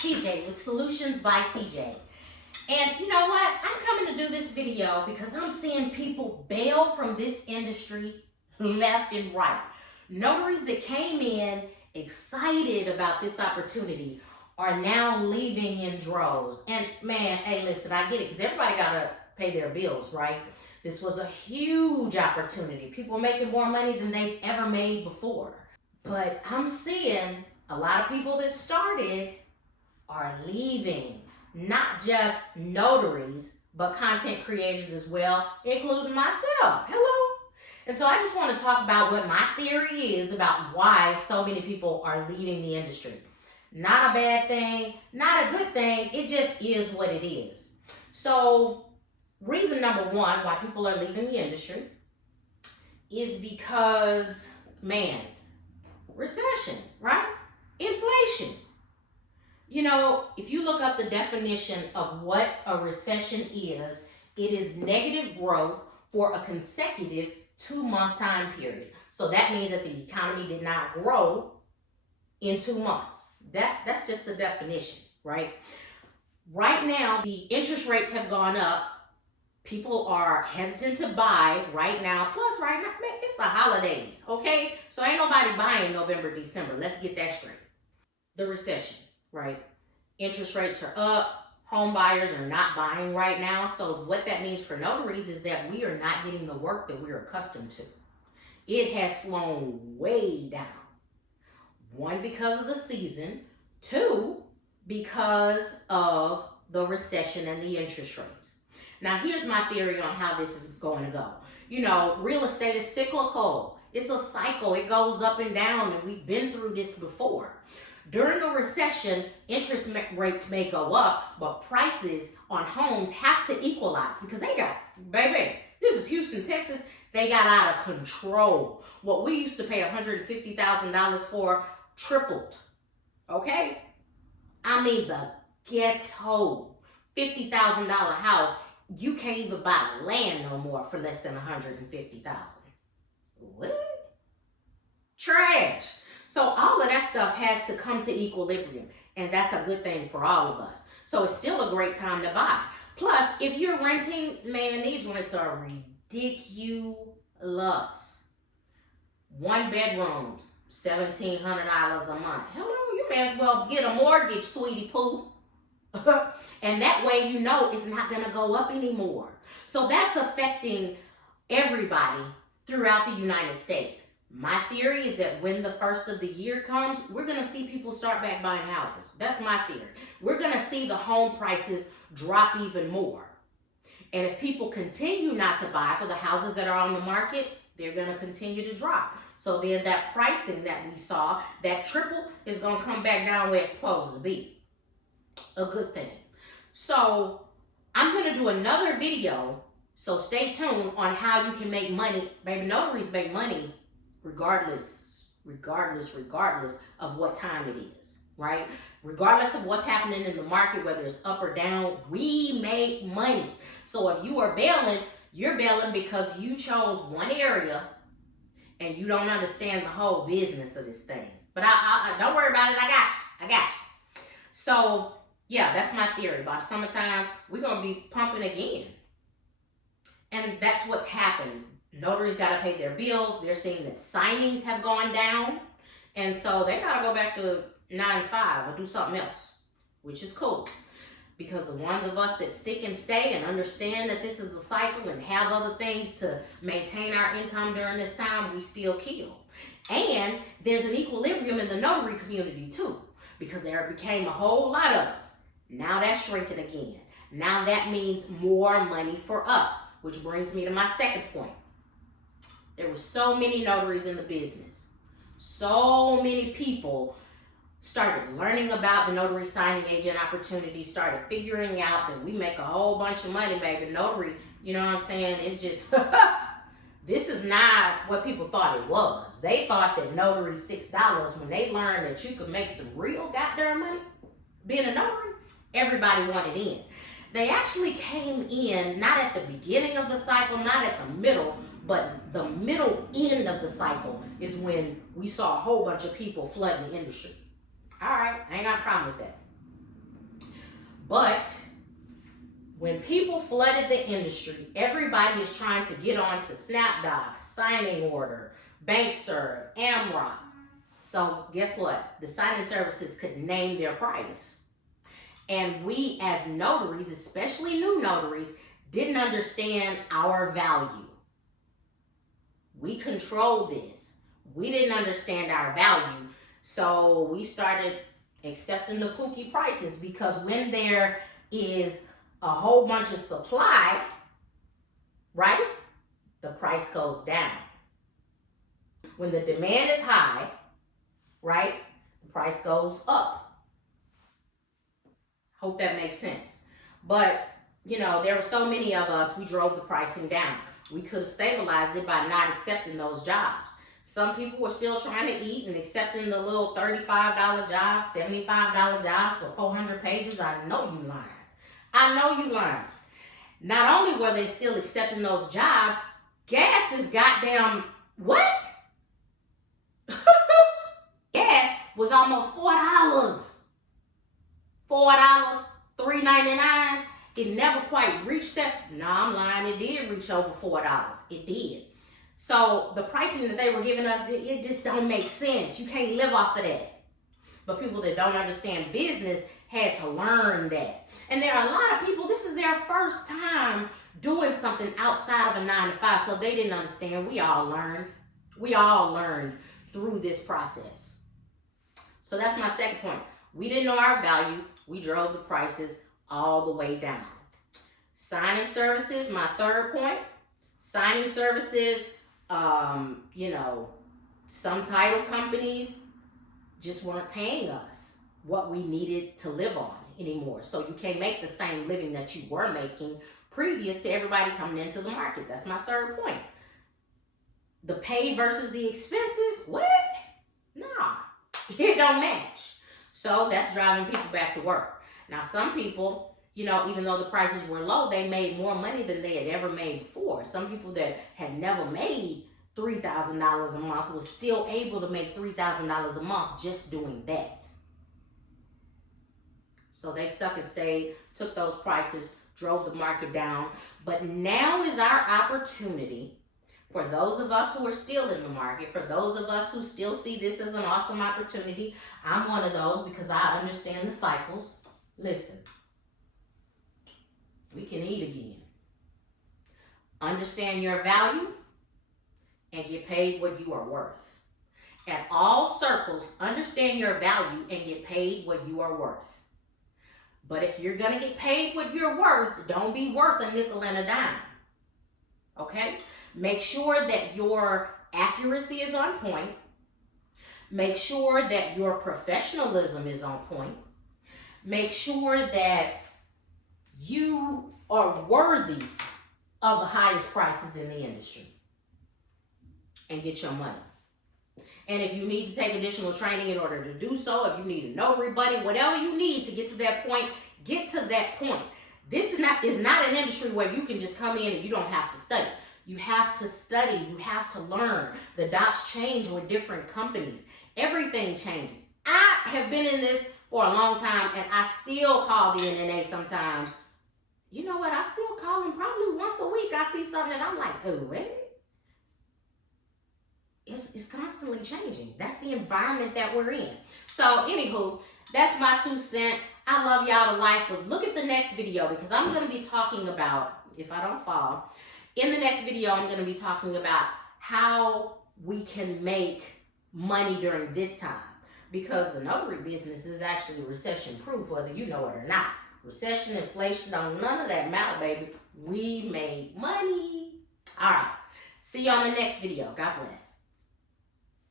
TJ with Solutions by TJ. And you know what? I'm coming to do this video because I'm seeing people bail from this industry left and right. Notaries that came in excited about this opportunity are now leaving in droves. And man, hey, listen, I get it because everybody got to pay their bills, right? This was a huge opportunity. People making more money than they've ever made before. But I'm seeing a lot of people that started are leaving. Not just notaries, but content creators as well, including myself. Hello. And so I just want to talk about what my theory is about why so many people are leaving the industry. Not a bad thing, not a good thing. It just is what it is. So reason number one why people are leaving the industry is because, man, recession, right? Inflation. You know, if you look up the definition of what a recession is, it is negative growth for a consecutive 2-month time period. So that means that the economy did not grow in 2 months. That's just the definition, right? Right now, the interest rates have gone up. People are hesitant to buy right now. Plus, right now, man, it's the holidays, okay? So ain't nobody buying November, December. Let's get that straight. The recession, right? Interest rates are up. Home buyers are not buying right now. So what that means for notaries is that we are not getting the work that we're accustomed to. It has slowed way down. 1, because of the season. 2, because of the recession and the interest rates. Now, here's my theory on how this is going to go. You know, real estate is cyclical. It's a cycle. It goes up and down, and we've been through this before. During a recession, interest rates may go up, but prices on homes have to equalize because they got, baby, this is Houston, Texas, they got out of control. What we used to pay $150,000 for tripled, okay? I mean, the ghetto $50,000 house, you can't even buy land no more for less than $150,000. What? Trash. So all of that stuff has to come to equilibrium, and that's a good thing for all of us. So it's still a great time to buy. Plus, if you're renting, man, these rents are ridiculous. 1 bedrooms, $1,700 a month. Hello, you may as well get a mortgage, sweetie poo. And that way you know it's not going to go up anymore. So that's affecting everybody throughout the United States. My theory is that when the first of the year comes, we're going to see people start back buying houses. That's my theory. We're going to see the home prices drop even more. And if people continue not to buy for the houses that are on the market, they're going to continue to drop. So then that pricing that we saw, that triple, is going to come back down where it's supposed to be. A good thing. So I'm going to do another video, so stay tuned on how you can make money. Baby, notaries make money regardless of what time it is, right? Regardless of what's happening in the market, whether it's up or down, we make money. So if you are bailing, you're bailing because you chose one area and you don't understand the whole business of this thing. But I don't worry about it. I got you. So yeah, that's my theory. By the summertime, we're going to be pumping again. And that's what's happened. Notaries got to pay their bills. They're seeing that signings have gone down. And so they got to go back to 9 to 5 or do something else, which is cool. Because the ones of us that stick and stay and understand that this is a cycle and have other things to maintain our income during this time, we still kill. And there's an equilibrium in the notary community too, because there became a whole lot of us. Now that's shrinking again. Now that means more money for us, which brings me to my second point. There were so many notaries in the business. So many people started learning about the notary signing agent opportunity, started figuring out that we make a whole bunch of money, baby. Notary, you know what I'm saying? It just, this is not what people thought it was. They thought that notary $6, when they learned that you could make some real goddamn money being a notary, everybody wanted in. They actually came in not at the beginning of the cycle, not at the middle, but the middle end of the cycle is when we saw a whole bunch of people flooding the industry. All right, I ain't got a problem with that. But when people flooded the industry, everybody is trying to get on to snapdocs, signing order, BankServe, AmRock. So guess what? The signing services could name their price. And we as notaries, especially new notaries, didn't understand our value. We control this. We didn't understand our value. So we started accepting the kooky prices, because when there is a whole bunch of supply, right, the price goes down. When the demand is high, right, the price goes up. Hope that makes sense. But, you know, there were so many of us, we drove the pricing down. We could have stabilized it by not accepting those jobs. Some people were still trying to eat and accepting the little $35 jobs, $75 jobs for 400 pages. I know you lying. I know you lying. Not only were they still accepting those jobs, gas is goddamn, what? Gas was almost $4. $4, $3.99. It never quite reached that. No, I'm lying. It did reach over $4. It did. So the pricing that they were giving us, it just don't make sense. You can't live off of that. But people that don't understand business had to learn that. And there are a lot of people, this is their first time doing something outside of a 9-to-5, so they didn't understand. We all learned. We all learned through this process. So that's my second point. We didn't know our value. We drove the prices all the way down. Signing services, my third point. Signing services, you know, some title companies just weren't paying us what we needed to live on anymore. So you can't make the same living that you were making previous to everybody coming into the market. That's my third point. The pay versus the expenses, what? Nah, it don't match. So that's driving people back to work. Now, some people, you know, even though the prices were low, they made more money than they had ever made before. Some people that had never made $3,000 a month was still able to make $3,000 a month just doing that. So they stuck and stayed, took those prices, drove the market down. But now is our opportunity for those of us who are still in the market, for those of us who still see this as an awesome opportunity. I'm one of those because I understand the cycles. Listen, we can eat again. Understand your value and get paid what you are worth. At all circles, understand your value and get paid what you are worth. But if you're going to get paid what you're worth, don't be worth a nickel and a dime. Okay? Make sure that your accuracy is on point. Make sure that your professionalism is on point. Make sure that you are worthy of the highest prices in the industry. And get your money. And if you need to take additional training in order to do so, if you need a notary buddy, whatever you need to get to that point, get to that point. This is not an industry where you can just come in and you don't have to study. You have to study. You have to learn. The docs change with different companies. Everything changes. I have been in this for a long time, and I still call the NNA sometimes. You know what? I still call them probably once a week. I see something and I'm like, oh, wait. It's constantly changing. That's the environment that we're in. So, anywho, that's my 2 cents. I love y'all to life, but look at the next video, because I'm going to be talking about, if I don't fall, in the next video, I'm going to be talking about how we can make money during this time, because the notary business is actually recession proof, whether you know it or not. Recession, inflation, don't none of that matter, baby. We make money. All right. See you on the next video. God bless.